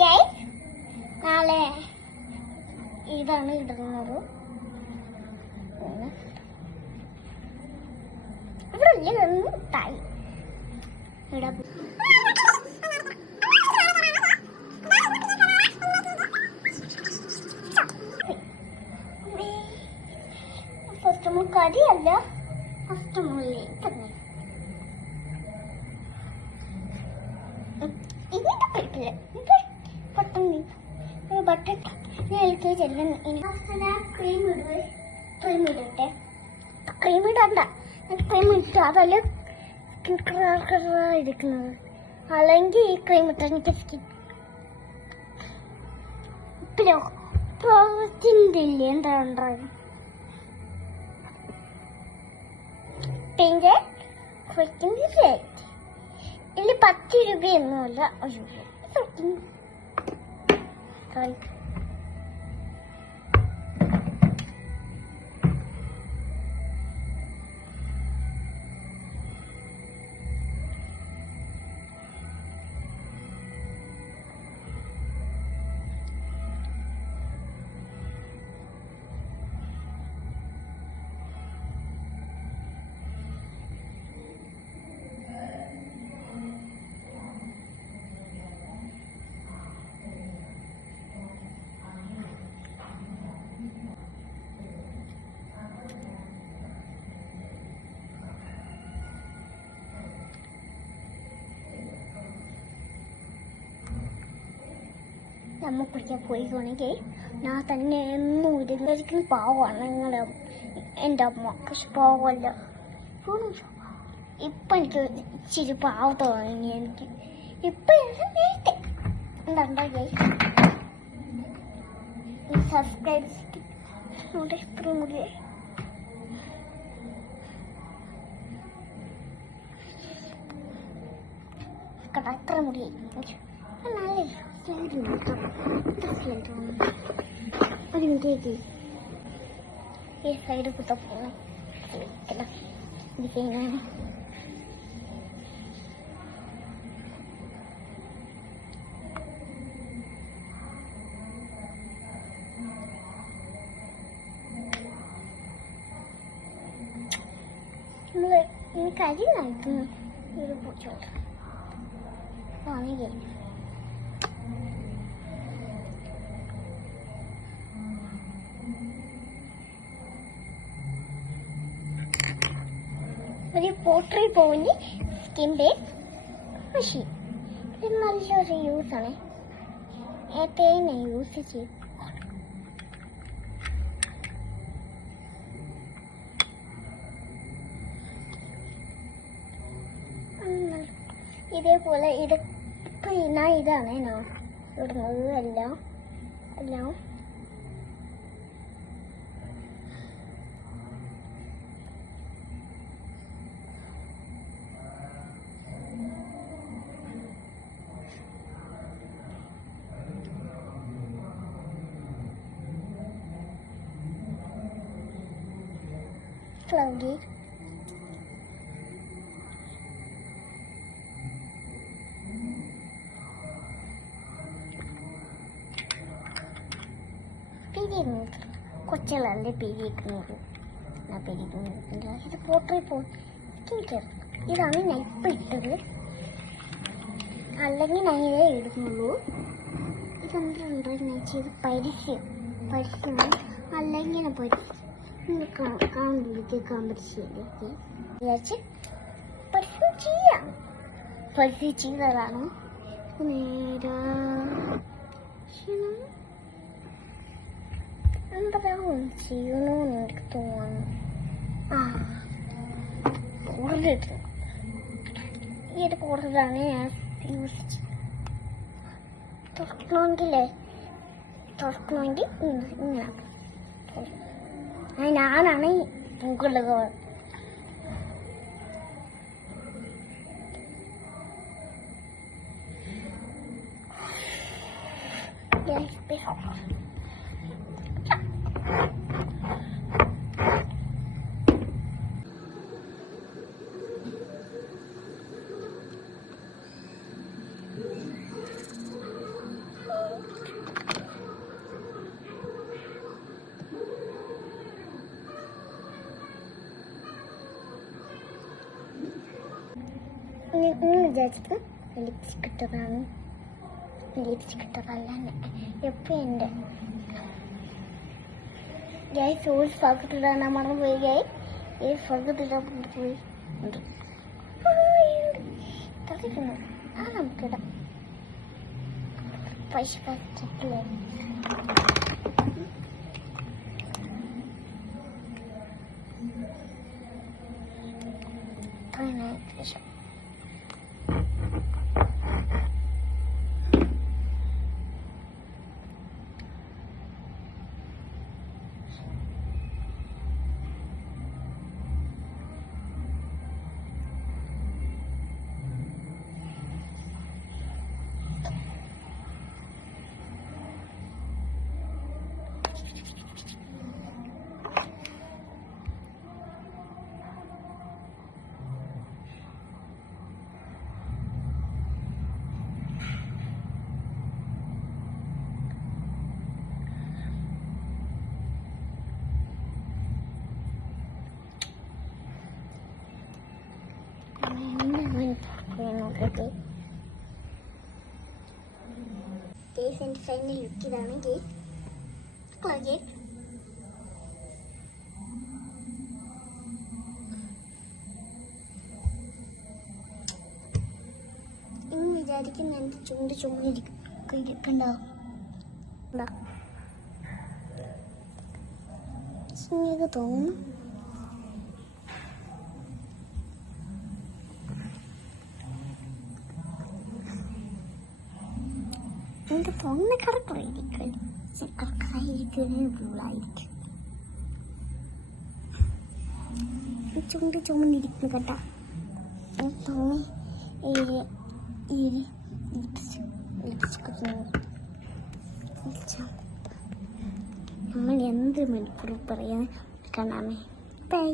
Guys നാളെ ഇതാണ് ഇടുന്നത്. ഇവിടെ ഇല്ല ഇതൊന്നും മുട്ടായി ഇവിടെ ഫസ്റ്റ് നമ്മൾ കരിയല്ല ഫസ്റ്റ് ഇതിന്റെ പറ്റില്ല ഇത് ഒരു ബട്ടൺ ഞാൻ അല്ല ഇനി ക്രീം ഇടുക ക്രീം ഇടട്ടെ. ക്രീം ഇടണ്ട. ക്രീം ഇട്ടു അതല്ല ഇരിക്കുന്നത് അല്ലെങ്കിൽ ഈ ക്രീം ഇട്ട എനിക്ക് സ്കിൻ പിന്നെ പ്രോജക്റ്റിന്റെ എന്താ ഉണ്ടാകും പിന്നെ ക്രിക്കിന്റെ റേറ്റ് ഇതിൽ പത്ത് രൂപയൊന്നുമല്ല. അയ്യോ like നമ്മ കുടിക്കാൻ പോയിക്കോണെങ്കിൽ ഞാൻ തന്നെ എന്നും ഇരുന്നിരിക്കുന്ന പാവമാണ് നിങ്ങളുടെ എന്റെ അമ്മ പക്ഷെ പാവമല്ല. ഇപ്പം എനിക്ക് ഇച്ചിരി പാവ തോന്നി എനിക്ക്. ഇപ്പം നേരത്തെ എന്താ സബ്സ്ക്രൈബ് നമ്മുടെ ഇത്രയും കൂടി. കട. നല്ല സ്ലൈഡ് നോക്കാം ഇത്ര സ്ലൈഡ് ഒരു മിനിറ്റ് ഈ സൈഡ് കുത്ത പോകണം ഡിസൈനാണ് നമ്മൾ ഈ കരി നൽകുന്നു ഒരു പൂച്ചോട്ട് ഒരു പോട്ടറി പോയി സ്കിന്റെ മെഷീൻ ഇത് നല്ലൊരു ആണ്. ഞാൻ യൂസ് ചെയ്തു. ഉം. ഇതേപോലെ ഇത് ഇപ്പം ഇതാണ് ഇടുന്നത് എല്ലാം എല്ലാം cloudy. പിരിയുന്നു കൊച്ചുകളല്ലേ പിരിയിക്കുന്നത്? ഞാൻ പിരിക്കുന്നത് ഇത് പോട്ടറി പോ സ്കിൻ കെയർ ഇതാണ് ഞാൻ ഇപ്പം ഇട്ടത്. അല്ലെങ്കിൽ ഞാൻ ഇതേ ഇടുന്നുള്ളൂ. ഇതെന്തുണ്ട്? ഞാൻ ചെയ്ത് പരസ്യം. പരസ്യം അല്ലെങ്കിൽ പരസ്യം ഇന്ന് കാ- കാണുമ്പോഴത്തേക്ക് പരസ്യത്തിലേക്ക് വിചാരിച്ച് പരസ്യം ചെയ്യാം പരസ്യം ചെയ്തതാണ് നേരാ. എന്താവും ചെയ്യണമെന്ന് എനിക്ക് തോന്നുന്നു ആ കൂടുതലിട്ട് ഈ ഒരു കൂടുതലാണ് ഞാൻ യൂസ് തുറക്കണമെങ്കിലേ തുറക്കണമെങ്കിൽ ഇങ്ങനെ ഇങ്ങനെ ആ ഞാനാണ് ഈ മുകളിൽ Before. വിചാരിച്ചത് ലിപ്സ്റ്റിക് ഇട്ടതാണ് ലിപ്സ്റ്റിക് ഇട്ടതല്ല എപ്പോൾ എന്റെ? ഞാൻ സോൾ സ്വാഗത്തിലാണ് മറന്നു പോയി ഈ സ്വാഗത്തിടാൻ പോയി. ആ നമുക്കിടാം. പറ്റില്ലേ? കേസ് എന്റെ ഫൈനൽ ലുക്ക് ഇതാണ് കേസ് കേക്ക് ഇന്ന് വിചാരിക്കുന്ന എന്റെ ചുണ്ട്. എനിക്ക് തോന്നുന്നു. എനിക്ക് തോന്നുന്ന കറക്റ്റായിരിക്കും കറക്റ്റായിരിക്കും ബ്ലൂളായിരിക്കും ചുണ്ട് ചുമന്നിരിക്കുന്നു കേട്ടാ. എനിക്ക് ലിപ്സ്റ്റിക് നമ്മൾ എന്ത് മണിക്കൂർ പറയാൻ കാണാമേ ബൈ.